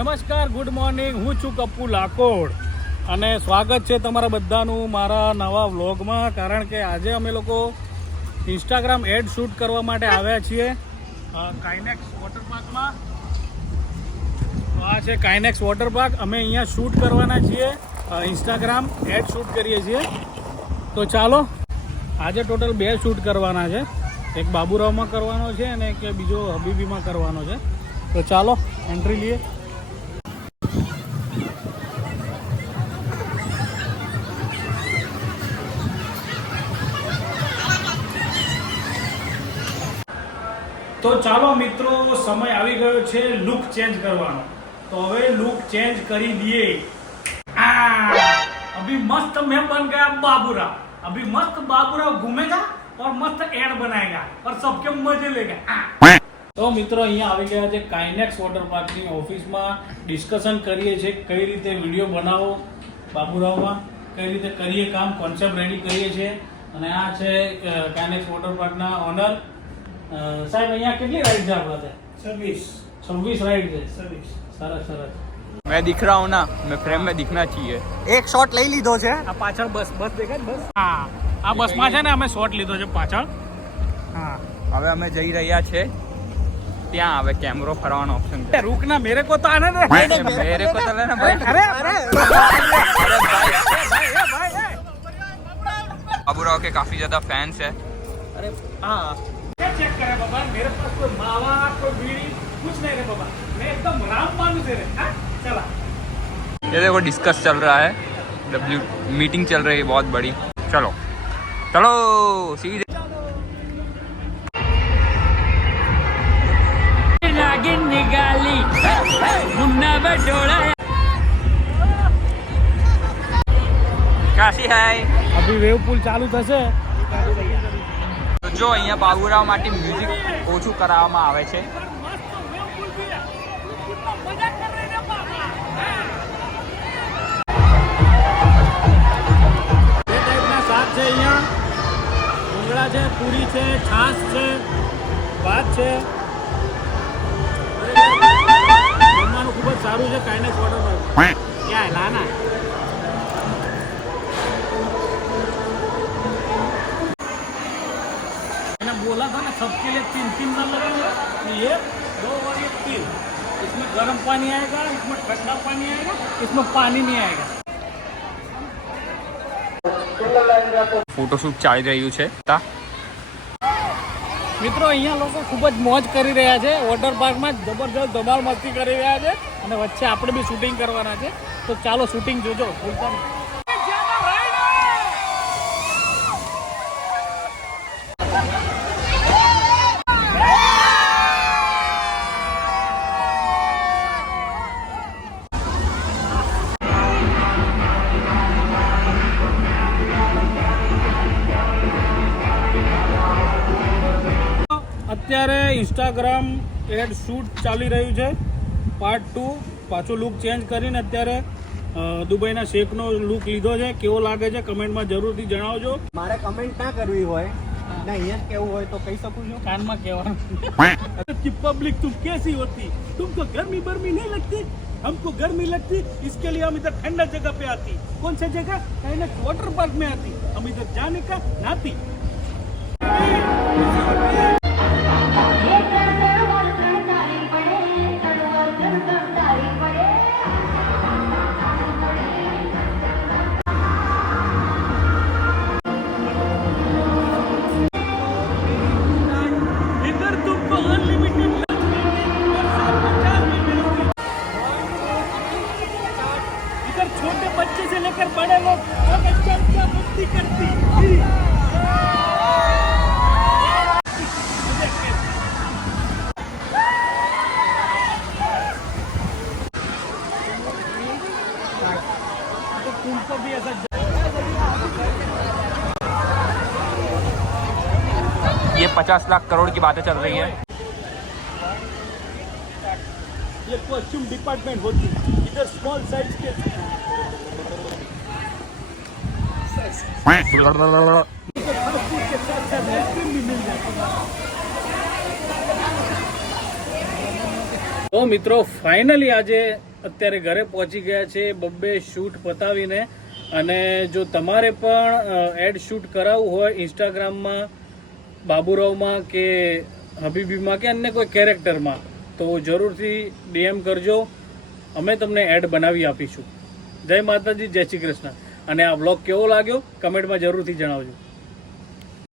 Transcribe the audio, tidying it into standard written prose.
નમસ્કાર, good morning. હું છું કપ્પુ લાકોડ અને સ્વાગત છે તમારા બધાનું મારા નવા વ્લોગમાં. કારણ કે આજે અમે લોકો ઇન્સ્ટાગ્રામ એડ શૂટ કરવા માટે આવ્યા છીએ કાઇનેક્સ વોટર પાર્કમાં. તો આ છે કાઇનેક્સ વોટર પાર્ક. અમે અહીંયા શૂટ કરવાના છીએ, ઇન્સ્ટાગ્રામ એડ શૂટ કરીએ છીએ. તો ચાલો, આજે ટોટલ 2 શૂટ કરવાના છે. એક બાબુરાવમાં કરવાનો છે અને એક બીજો હબીબીમાં કરવાનો છે. તો ચાલો એન્ટ્રી લઈએ. તો ચાલો મિત્રો, સમય આવી ગયો છે લુક ચેન્જ કરવાનો. તો હવે લુક ચેન્જ કરી દઈએ. अभी मस्त मैं बन गया बाबूराव. अभी मस्त बाबूराव घूमेगा और मस्त एड बनाएगा और सबके मजे लेगा. તો મિત્રો, અહીંયા આવી ગયા છે કાઇનેક્સ વોટર પાર્કની ઓફિસમાં. ડિસ્કશન કરીએ છીએ કઈ રીતે વિડીયો બનાવો બાબુરાવમાં, કઈ રીતે કરીએ કામ, કોન્સેપ્ટ રેડી કરીએ છીએ. અને આ છે કાઇનેક્સ વોટર પાર્કના ઓનર સાહેબ. અહીંયા કેટલી રાઈડ છે આપણા? 26 રાઈડ છે. 26. સરસ સરસ. मैं दिख रहा हूँ ना, मैं फ्रेम में दिखना चाहिए. एक शॉट લઈ લીધો છે. આ પાછળ બસ દેખાય બસ. હા, આ બસમાં છે ને અમે શોટ લીધો છે પાછળ. હા, હવે અમે જઈ રહ્યા છે ત્યાં. હવે કેમેરો ફરવાનો ઓપ્શન છે. रुकना, मेरे को तो आने दे. मेरे को तो लेना भाई. अरे बाबूराव के काफी ज्यादा फैंस है. अरे हाँ, क्या चेक करे बाबा, मेरे पास कोई मावा कोई बीड़ी कुछ नहीं है बाबा. मैं एकदम राम मानुस है. हाँ चला. ये देखो डिस्कस चल रहा है, मीटिंग चल रही है बहुत बड़ी. चलो चलो सीधे. नागिन निकाली मुन्ना बटोड़ा. कैसी है? अभी वेव पूल चालू થશે. તો જો અહીંયા બાબુરાવ માટે મ્યુઝિક ઓછું કરાવવામાં આવે છે. છે અહીંયા ડુંગળા છે, પૂરી છે, છાશ છે, ભાત છે. જમવાનું ખૂબ જ સારું છે કાઇનેક્સ વોટર પાર્ક. ક્યાં લાના मैंने बोला था ना सबके लिए 3 नल लगेंगे. ये 2 और ये 3. इसमें गर्म पानी आएगा, इसमें ठंडा पानी आएगा, इसमें पानी नहीं आएगा. ફોટોશૂટ ચાલી રહ્યું છે. મિત્રો, અહીંયા લોકો ખૂબ જ મોજ કરી રહ્યા છે. વોટર પાર્કમાં જબરજસ્ત ધમાલ મસ્તી કરી રહ્યા છે અને વચ્ચે આપણે બી શૂટિંગ કરવાના છે. તો ચાલો શૂટિંગ જોજો. ભૂલતા નહીં. અત્યારે ઇન્સ્ટાગ્રામ એડ શૂટ ચાલી રહ્યું છે પાર્ટ 2. પાછો લુક ચેન્જ કરીને અત્યારે દુબઈના શેખનો લુક લીધો છે. કેવો લાગે છે કમેન્ટમાં જરૂરથી જણાવજો. મારે કમેન્ટ ના કરવી હોય ને અહીંયા કેવું હોય તો કહી શકું છું. કાનમાં કહેવાનું कि पब्लिक तुम कैसी होती, तुमको गर्मी बर्मी नहीं लगती, हमको गर्मी लगती, इसके लिए हम इधर ठंडा जगह पे आती. कौन सा जगह? काइनेक्स वाटर पार्क में आती. हम इधर जाने का नाती. छोटे बच्चे से लेकर बड़े लोग अच्छा मस्ती करती. तो तुमको भी ऐसा ये 50 लाख करोड़ की बातें चल रही है. ये कॉस्ट्यूम डिपार्टमेंट होती. इधर स्मॉल साइज के તો મિત્રો ફાઇનલી આજે અત્યારે ઘરે પહોંચી ગયા છે બબ્બે શૂટ પતાવીને. અને જો તમારે પણ એડ શૂટ કરાવવું હોય ઇન્સ્ટાગ્રામમાં, બાબુરાવમાં કે હબીબીમાં કે અન્ય કોઈ કેરેક્ટરમાં, તો જરૂરથી DM કરજો, અમે તમને એડ બનાવી આપીશું. જય માતાજી, જય શ્રી કૃષ્ણ. અને આ વ્લોગ કેવો લાગ્યો કમેન્ટમાં જરૂરથી જણાવજો.